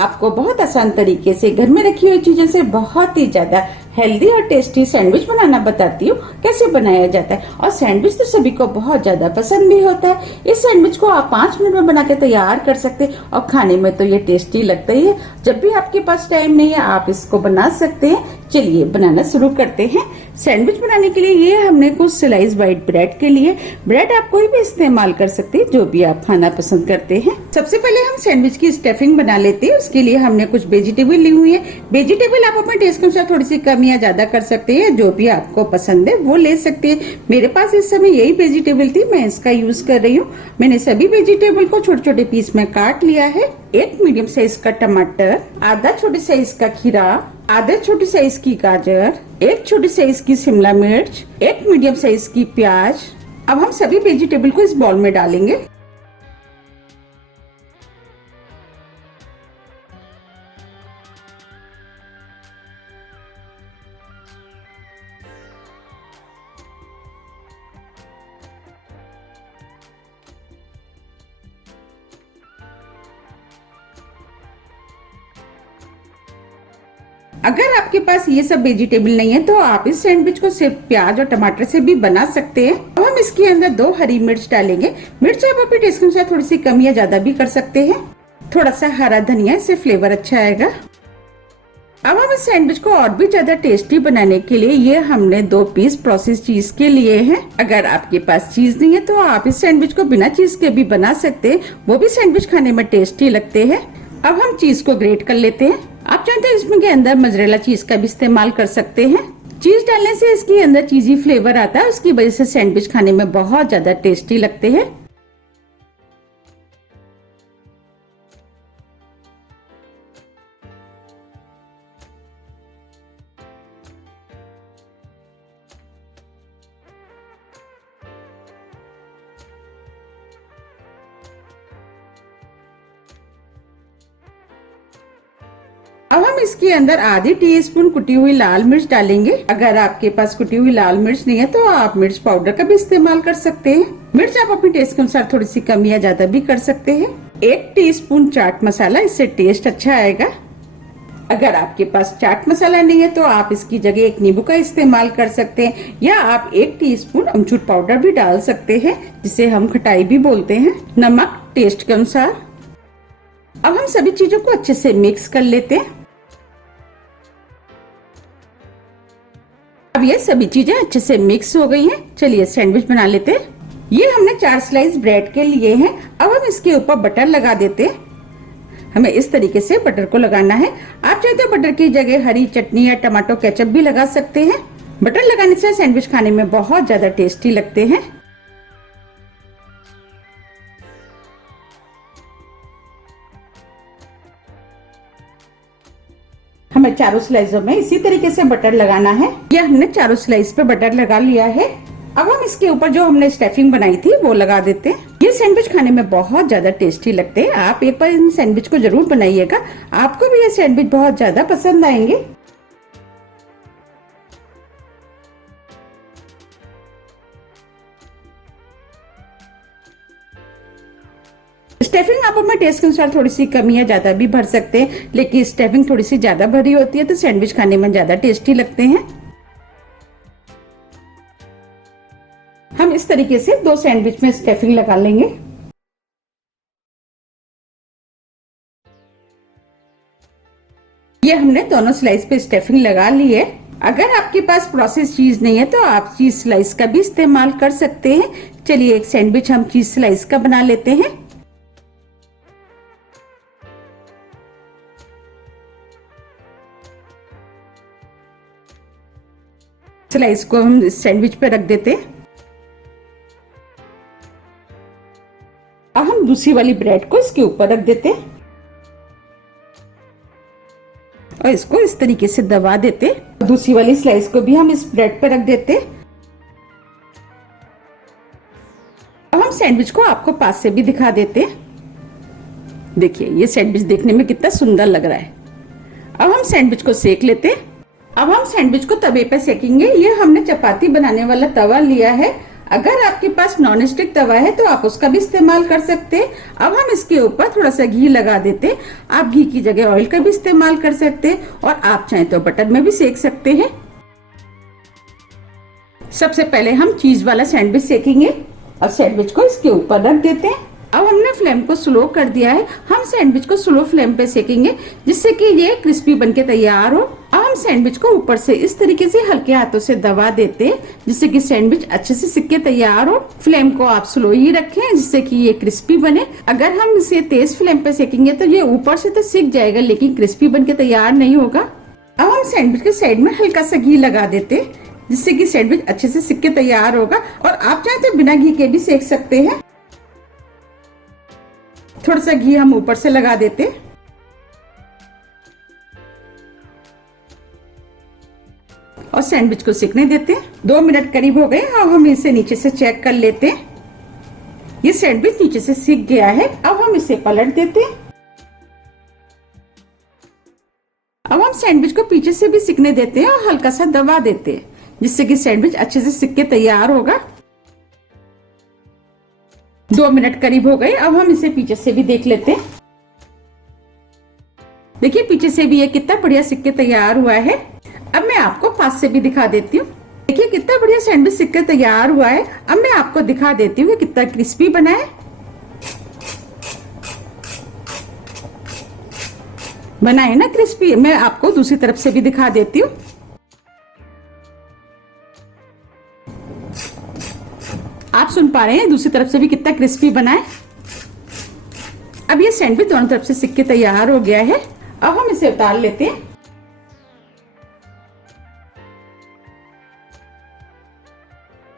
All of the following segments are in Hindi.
आपको बहुत आसान तरीके से घर में रखी हुई चीजों से बहुत ही ज्यादा हेल्दी और टेस्टी सैंडविच बनाना बताती हूँ कैसे बनाया जाता है। और सैंडविच तो सभी को बहुत ज्यादा पसंद भी होता है। इस सैंडविच को आप 5 मिनट में बना के तैयार कर सकते हैं और खाने में तो ये टेस्टी लगता ही है। जब भी आपके पास टाइम नहीं है आप इसको बना सकते हैं। चलिए बनाना शुरू करते हैं। सैंडविच बनाने के लिए ये हमने कुछ स्लाइस व्हाइट ब्रेड के लिए, ब्रेड आप कोई भी इस्तेमाल कर सकते हैं जो भी आप खाना पसंद करते हैं। सबसे पहले हम सैंडविच की स्टफिंग बना लेते हैं। उसके लिए हमने कुछ वेजिटेबल ली हुई है। वेजिटेबल आप अपने टेस्ट के अनुसार थोड़ी सी कम या ज्यादा कर सकते हैं, जो भी आपको पसंद है वो ले सकते हैं। मेरे पास इस समय यही वेजिटेबल थी, मैं इसका यूज कर रही हूँ। मैंने सभी वेजिटेबल को छोटे छोटे पीस में काट लिया है। एक मीडियम साइज का टमाटर, आधा छोटे साइज का खीरा, आधा छोटी साइज की गाजर, एक छोटी साइज की शिमला मिर्च, एक मीडियम साइज की प्याज। अब हम सभी वेजिटेबल को इस बाउल में डालेंगे। अगर आपके पास ये सब वेजिटेबल नहीं है तो आप इस सैंडविच को सिर्फ प्याज और टमाटर से भी बना सकते हैं। अब हम इसके अंदर 2 हरी मिर्च डालेंगे। मिर्च आप अपने टेस्ट के अनुसार थोड़ी सी कम या ज्यादा भी कर सकते हैं। थोड़ा सा हरा धनिया, इससे फ्लेवर अच्छा आएगा। अब हम इस सैंडविच को और भी ज्यादा टेस्टी बनाने के लिए ये हमने 2 पीस प्रोसेस चीज के लिए हैं। अगर आपके पास चीज नहीं है तो आप इस सैंडविच को बिना चीज के भी बना सकते हैं, वो भी सैंडविच खाने में टेस्टी लगते हैं। अब हम चीज को ग्रेट कर लेते हैं। आप चाहते हैं इसमें के अंदर मोज़रेला चीज का भी इस्तेमाल कर सकते हैं। चीज डालने से इसके अंदर चीजी फ्लेवर आता है, उसकी वजह से सैंडविच खाने में बहुत ज्यादा टेस्टी लगते हैं। अब हम इसके अंदर आधी टीस्पून कुटी हुई लाल मिर्च डालेंगे। अगर आपके पास कुटी हुई लाल मिर्च नहीं है तो आप मिर्च पाउडर का भी इस्तेमाल कर सकते हैं। मिर्च आप अपने टेस्ट के अनुसार थोड़ी सी कम या ज्यादा भी कर सकते हैं। 1 टीस्पून चाट मसाला, इससे टेस्ट अच्छा आएगा। अगर आपके पास चाट मसाला नहीं है तो आप इसकी जगह 1 नींबू का इस्तेमाल कर सकते हैं, या आप 1 टीस्पून अमचूर पाउडर भी डाल सकते हैं, जिसे हम खटाई भी बोलते हैं। नमक टेस्ट के अनुसार। अब हम सभी चीजों को अच्छे से मिक्स कर लेते हैं। अब ये सभी चीजें अच्छे से मिक्स हो गई हैं। चलिए सैंडविच बना लेते हैं। ये हमने 4 स्लाइस ब्रेड के लिए हैं। अब हम इसके ऊपर बटर लगा देते हैं। हमें इस तरीके से बटर को लगाना है। आप चाहते हो बटर की जगह हरी चटनी या टमाटो केचप भी लगा सकते हैं। बटर लगाने से सैंडविच खाने में बहुत ज्यादा टेस्टी लगते हैं। हमें चारों स्लाइसों में इसी तरीके से बटर लगाना है। ये हमने चारों स्लाइस पे बटर लगा लिया है। अब हम इसके ऊपर जो हमने स्टफिंग बनाई थी वो लगा देते हैं। ये सैंडविच खाने में बहुत ज्यादा टेस्टी लगते हैं। आप एक बार इन सैंडविच को जरूर बनाइएगा, आपको भी ये सैंडविच बहुत ज्यादा पसंद आएंगे। स्टफिंग आप अपने टेस्ट के अनुसार थोड़ी सी कम या ज्यादा भी भर सकते हैं, लेकिन स्टफिंग थोड़ी सी ज्यादा भरी होती है तो सैंडविच खाने में ज्यादा टेस्टी लगते हैं। हम इस तरीके से 2 सैंडविच में स्टफिंग लगा लेंगे। ये हमने दोनों स्लाइस पे स्टफिंग लगा ली है। अगर आपके पास प्रोसेस चीज नहीं है तो आप चीज स्लाइस का भी इस्तेमाल कर सकते हैं। चलिए एक सैंडविच हम चीज स्लाइस का बना लेते हैं। स्लाइस को हम सैंडविच पे रख देते हैं। अब हम दूसरी वाली ब्रेड को इसके ऊपर रख देते हैं और इसको इस तरीके से दबा देते हैं। दूसरी वाली स्लाइस को भी हम इस ब्रेड पे रख देते हैं। अब हम सैंडविच को आपको पास से भी दिखा देते हैं। देखिए ये सैंडविच देखने में कितना सुंदर लग रहा है। अब हम सैंडविच को सेक लेते हैं। अब हम सैंडविच को तवे पे सेकेंगे। ये हमने चपाती बनाने वाला तवा लिया है। अगर आपके पास नॉन स्टिक तवा है तो आप उसका भी इस्तेमाल कर सकते हैं। अब हम इसके ऊपर थोड़ा सा घी लगा देते हैं। आप घी की जगह ऑयल का भी इस्तेमाल कर सकते हैं और आप चाहें तो बटर में भी सेक सकते हैं। सबसे पहले हम चीज वाला सैंडविच सेकेंगे और सैंडविच को इसके ऊपर रख देते हैं। अब हमने फ्लेम को स्लो कर दिया है। हम सैंडविच को स्लो फ्लेम पे सेकेंगे जिससे कि ये क्रिस्पी बनके तैयार हो। अब हम सैंडविच को ऊपर से इस तरीके से हल्के हाथों से दबा देते हैं जिससे कि सैंडविच अच्छे से सिक के तैयार हो। फ्लेम को आप स्लो ही रखें जिससे कि ये क्रिस्पी बने। अगर हम इसे तेज फ्लेम पे सेकेंगे तो ये ऊपर से तो सिक जाएगा लेकिन क्रिस्पी बनके तैयार नहीं होगा। अब हम सैंडविच के साइड में हल्का सा घी लगा देते हैं जिससे कि सैंडविच अच्छे से सिक के तैयार होगा। और आप चाहे तो बिना घी के भी सेक सकते हैं। थोड़ा सा घी हम ऊपर से लगा देते हैं और सैंडविच को सिकने देते हैं। 2 मिनट करीब हो गए। अब हम इसे नीचे से चेक कर लेते हैं। ये सैंडविच नीचे से सिक गया है। अब हम इसे पलट देते हैं। अब हम सैंडविच को पीछे से भी सिकने देते हैं और हल्का सा दबा देते हैं जिससे कि सैंडविच अच्छे से सिक के तैयार होगा। 2 मिनट करीब हो गए। अब हम इसे पीछे से भी देख लेते हैं। देखिए पीछे से भी ये कितना बढ़िया सिक के तैयार हुआ है। अब मैं आपको पास से भी दिखा देती हूँ। देखिए कितना बढ़िया सैंडविच सिक के तैयार हुआ है। अब मैं आपको दिखा देती हूँ कि कितना क्रिस्पी बना है। बना है ना क्रिस्पी। मैं आपको दूसरी तरफ से भी दिखा देती हूँ। आप सुन पा रहे हैं दूसरी तरफ से भी कितना क्रिस्पी बना है। अब ये सैंडविच दोनों तरफ से सिक के तैयार हो गया है। अब हम इसे उतार लेते हैं।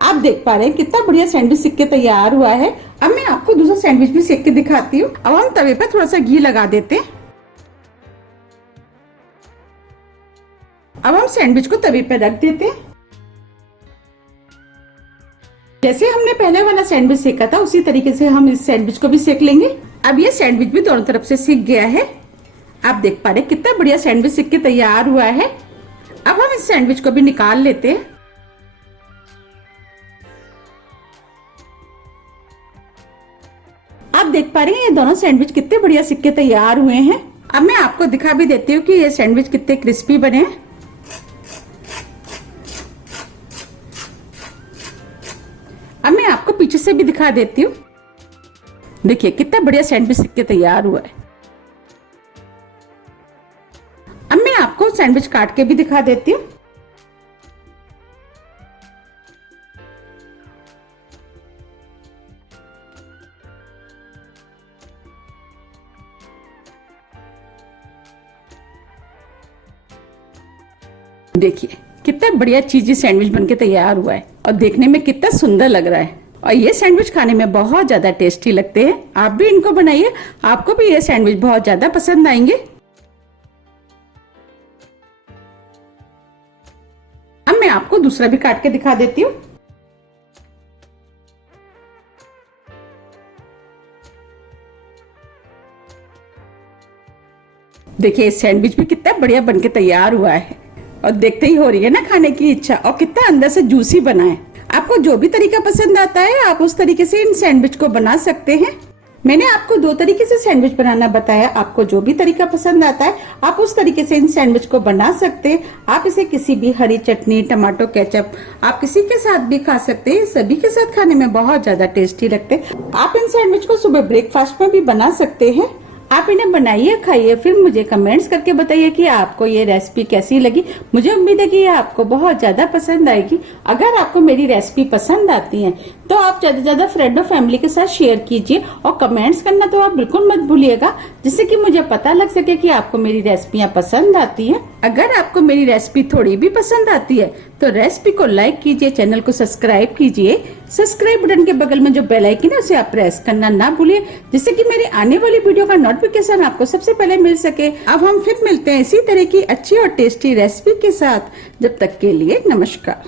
आप देख पा रहे हैं कितना बढ़िया सैंडविच सिक के तैयार हुआ है। अब मैं आपको दूसरा सैंडविच भी सेक के दिखाती हूँ। अब हम तवे पर थोड़ा सा घी लगा देते हैं। अब हम सैंडविच को तवे पर रख देते हैं। जैसे हमने पहले वाला सैंडविच सेका था उसी तरीके से हम इस सैंडविच को भी सेक लेंगे। अब ये सैंडविच भी दोनों तरफ से सिक गया है। आप देख पा रहे हैं कितना बढ़िया सैंडविच सिक के तैयार हुआ है। अब हम इस सैंडविच को भी निकाल लेते हैं। आप देख पा रहे हैं ये दोनों सैंडविच कितने बढ़िया सिक के तैयार हुए हैं। अब मैं आपको दिखा भी देती हूँ कि ये सैंडविच कितने क्रिस्पी बने हैं। अब मैं आपको पीछे से भी दिखा देती हूँ। देखिए कितना बढ़िया सैंडविच सिक के तैयार हुआ है। अब मैं आपको सैंडविच काट के भी दिखा देती हूँ। देखिए कितना बढ़िया चीजी सैंडविच बनके तैयार हुआ है और देखने में कितना सुंदर लग रहा है। और ये सैंडविच खाने में बहुत ज्यादा टेस्टी लगते हैं। आप भी इनको बनाइए, आपको भी ये सैंडविच बहुत ज्यादा पसंद आएंगे। अब मैं आपको दूसरा भी काट के दिखा देती हूँ। देखिए सैंडविच भी कितना बढ़िया बनके तैयार हुआ है और देखते ही हो रही है ना खाने की इच्छा। और कितना अंदर से जूसी बना है। आपको जो भी तरीका पसंद आता है आप उस तरीके से इन सैंडविच को बना सकते हैं। मैंने आपको 2 तरीके से सैंडविच बनाना बताया। आपको जो भी तरीका पसंद आता है आप उस तरीके से इन सैंडविच को बना सकते हैं। आप इसे किसी भी हरी चटनी, टमाटो केचप, आप किसी के साथ भी खा सकते हैं। सभी के साथ खाने में बहुत ज्यादा टेस्टी लगते हैं। आप इन सैंडविच को सुबह ब्रेकफास्ट में भी बना सकते हैं। आप इन्हें बनाइए, खाइए, फिर मुझे कमेंट्स करके बताइए कि आपको ये रेसिपी कैसी लगी। मुझे उम्मीद है कि ये आपको बहुत ज्यादा पसंद आएगी। अगर आपको मेरी रेसिपी पसंद आती है तो आप ज्यादा से ज्यादा फ्रेंड और फैमिली के साथ शेयर कीजिए और कमेंट्स करना तो आप बिल्कुल मत भूलिएगा, जिससे कि मुझे पता लग सके कि आपको मेरी रेसिपियां पसंद आती हैं। अगर आपको मेरी रेसिपी थोड़ी भी पसंद आती है तो रेसिपी को लाइक कीजिए, चैनल को सब्सक्राइब कीजिए। सब्सक्राइब बटन के बगल में जो बेल आइकन है उसे आप प्रेस करना ना भूलिए, जिससे कि मेरी आने वाली वीडियो का नोटिफिकेशन आपको सबसे पहले मिल सके। अब हम फिर मिलते हैं इसी तरह की अच्छी और टेस्टी रेसिपी के साथ। जब तक के लिए नमस्कार।